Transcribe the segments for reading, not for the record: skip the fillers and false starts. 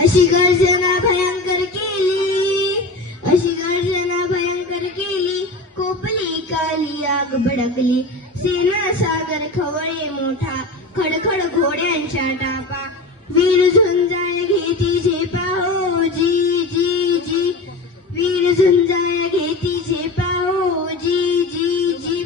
अशी गर्जना भयंकर केली, अशी गर्जना भयंकर केली, कोपली काली आग भडकली, सेना सागर खवळे मोठा, खडखड घोड्यांच्या टापा, वीर झुंजाळ घेती झेपा हो जी जी जी, वीर झुंजाळ घेती झेपा हो जी जी जी.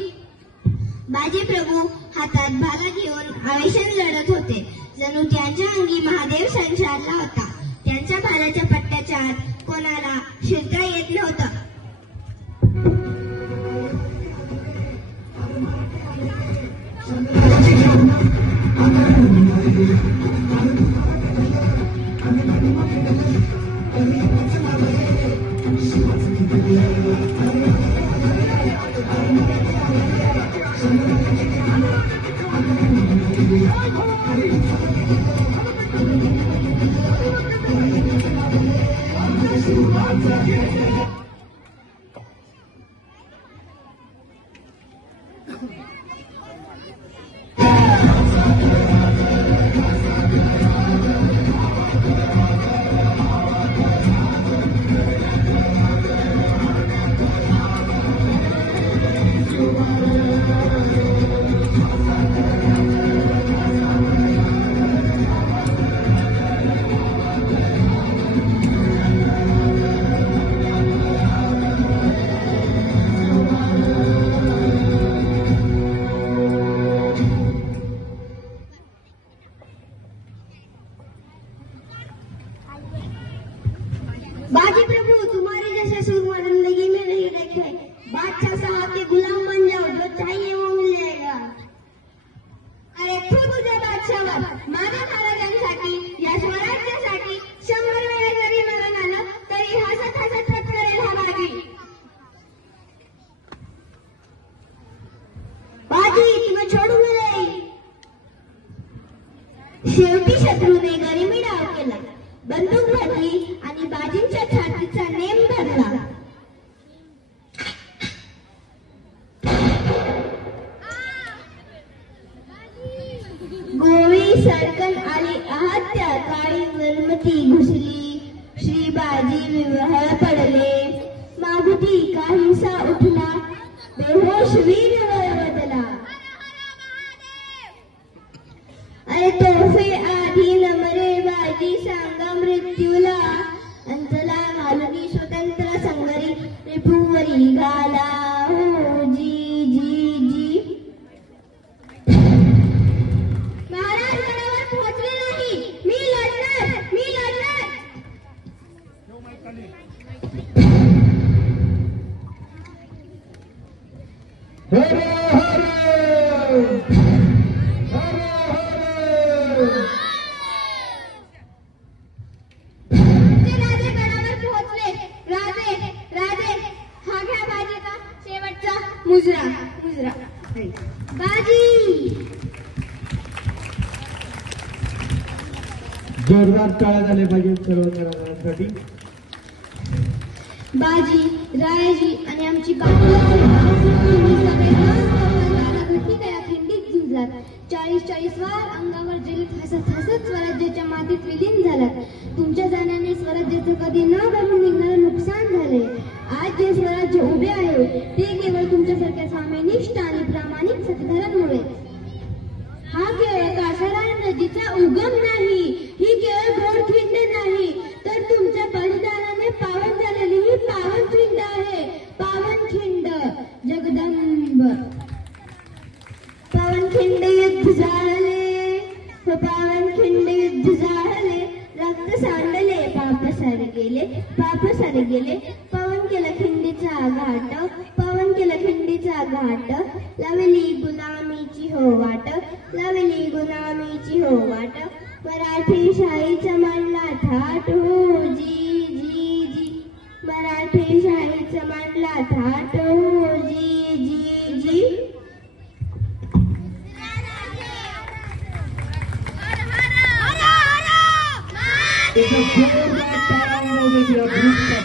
बाजी प्रभू हातात भाला घेऊन आवेशाने लढत होते. जणू त्यांच्या अंगी महादेव संचारला होता. त्यांच्या भाल्याच्या पट्ट्याच्या आत कोणाला शिरता येत नव्हतं. बाजी प्रभु तुम्हारे जैसे सूरमा जिंदगी में नहीं देखे. बादशाह साहब के गुलाम बन जाओ, जो चाहिए वो मिल जाएगा. अरे तू तुझ्या बादशाहवर माझ्या महाराजांसाठी, या स्वराज्यासाठी 100 वेळा जरी मरण आलं तरी हसत हसत करेल हा बाजी. बाजी तुम्ही छोडू नये. शेवटी शत्रूने गरिमी डाव केला, बंदूक भरली आणि बाजींच्या छातीचा नेम धरला. गोळी सडकन आली आहत्या, काळी निर्मती घुसली, श्री बाजी विवहळ पडले. मागुती काहीसा उठला, बेहोश वीर वळ बदला. अरे तोफे आधी नमरे बाजी सांगा मृत्यूला, अंतला घालूनी स्वतंत्र संगरी रिपुवरी गाला हो जी जी जी. महाराज गडावर पोहोचले नाही, मी लढणार, मी लढणार. हरे हरे मुजरा मुजरा. बाजी जोरदार टाळ्या झाले पाहिजे सर्व कलाकारांसाठी. बाजी रायाजी आणि आमची बाजी खिंडीत झुंजलात. 40 वार अंगावर जलीत हसत हसत स्वराज्याच्या मातीत विलीन झालात. तुमच्या जाण्याने स्वराज्याचं कधी न भरून निघणारं नुकसान झाले. आज जे स्वराज्य उभे आहे ते केवळ तुमच्यासारख्या स्वामीनिष्ठ आणि प्रामाणिक सत्कारांमुळे. हा केवळ कासारा नदीचा उगम नाही, ही केवळ घोडखिंड नाही, तर तुमच्या बलिदानाने पावन झालेली ही पावनखिंड आहे. पावनखिंड जगदंब. पावनखिंड युद्ध झाले, पावनखिंड युद्ध झाले, रक्त सांडले, पाप सर गेले, पाप सर गेले. पवन केला खिंडीचा घाट, पवन केला खिंडीचा घाट. लावली गुलामीची हो वाट, लावली गुलामीची हो वाट. मराठी शाहीचा मांडला थाट हो जी जी जी, मराठी शाहीचा मांडला थाट हो जी जी जी. जोरदार टाळ्या